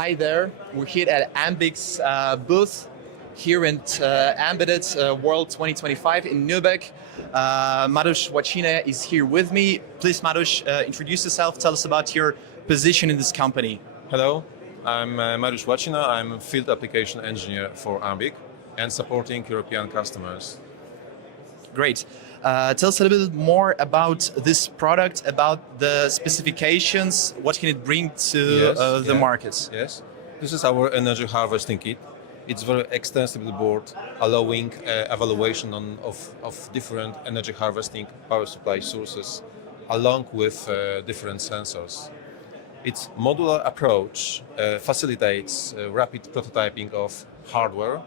Hi there, we're here at Ambiq's booth here in Embedded World 2025 in Nürnberg. Mariusz Lacina is here with me. Please, Mariusz, introduce yourself, tell us about your position in this company. Hello, I'm Mariusz Lacina. I'm a field application engineer for Ambiq and supporting European customers. Great. Tell us a little bit more about this product, about the specifications, what can it bring to the market? Yes, this is our energy harvesting kit. It's very extensible board, allowing evaluation of different energy harvesting power supply sources, along with different sensors. Its modular approach facilitates rapid prototyping of hardware,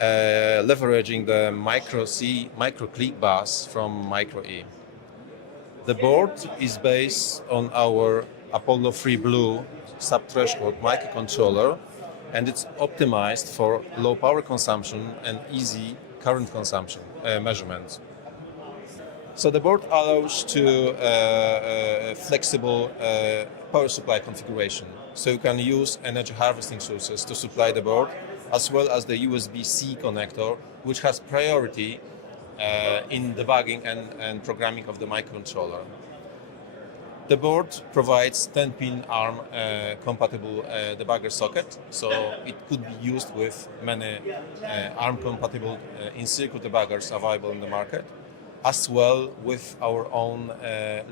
leveraging the micro-click bus from MIKROE. The board is based on our Apollo 3 Blue sub-threshold microcontroller, and it's optimized for low power consumption and easy current consumption measurement. So the board allows to flexible power supply configuration. So you can use energy harvesting sources to supply the board, as well as the USB-C connector, which has priority in debugging and programming of the microcontroller. The board provides 10-pin ARM compatible debugger socket, so it could be used with many ARM compatible in-circuit debuggers available in the market, as well with our own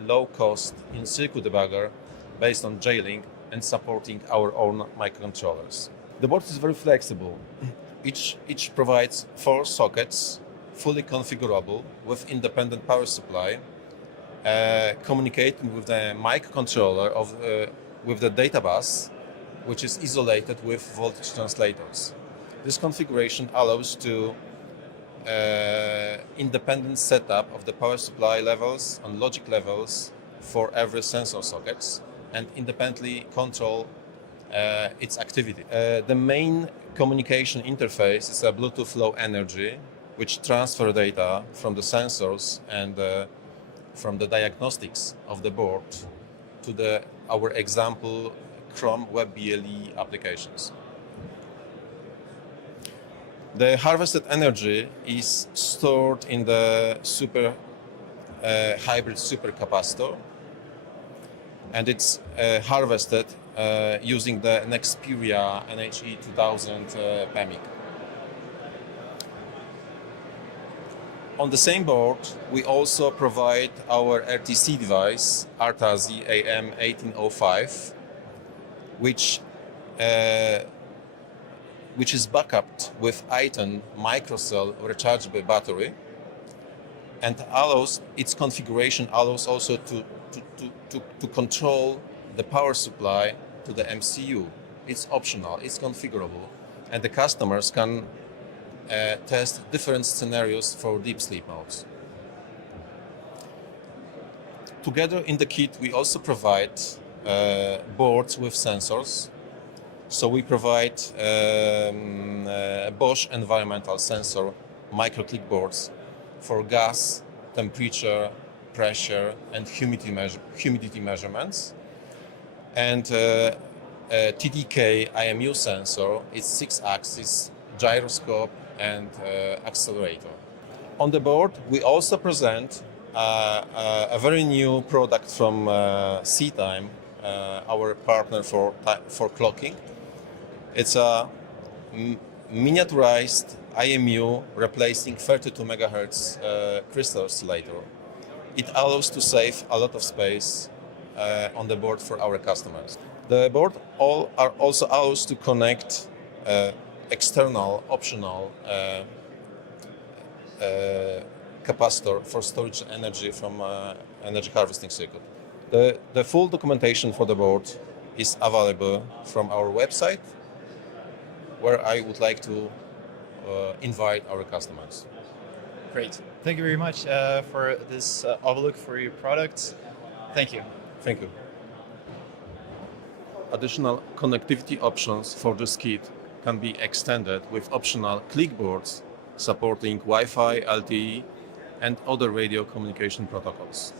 low-cost in-circuit debugger based on J-Link and supporting our own microcontrollers. The board is very flexible. Each provides 4 sockets, fully configurable with independent power supply, communicating with the microcontroller with the data bus, which is isolated with voltage translators. This configuration allows to independent setup of the power supply levels and logic levels for every sensor sockets, and independently control its activity. The main communication interface is a Bluetooth Low Energy, which transfer data from the sensors and from the diagnostics of the board to our example Chrome Web BLE applications. The harvested energy is stored in the hybrid supercapacitor, and it's harvested using the Nexperia NHE 2000 PEMIC. On the same board, we also provide our RTC device, ARTAZ AM1805, which is backed with ITEN microcell rechargeable battery, and its configuration allows also to control the power supply to the MCU. It's optional, it's configurable, and the customers can test different scenarios for deep sleep modes. Together in the kit, we also provide boards with sensors. So we provide Bosch environmental sensor micro-click boards for gas, temperature, pressure, and humidity measurements. And TDK IMU sensor is 6-axis gyroscope and accelerator. On the board, we also present a very new product from SiTime, our partner for clocking. It's a miniaturized IMU replacing 32 MHz crystal oscillator. It allows to save a lot of space on the board for our customers. The board also allows to connect external optional capacitor for storage energy from energy harvesting circuit. The full documentation for the board is available from our website, where I would like to invite our customers. Great. Thank you very much for this overlook for your products. Thank you. Thank you. Additional connectivity options for this kit can be extended with optional clickboards supporting Wi-Fi, LTE, and other radio communication protocols.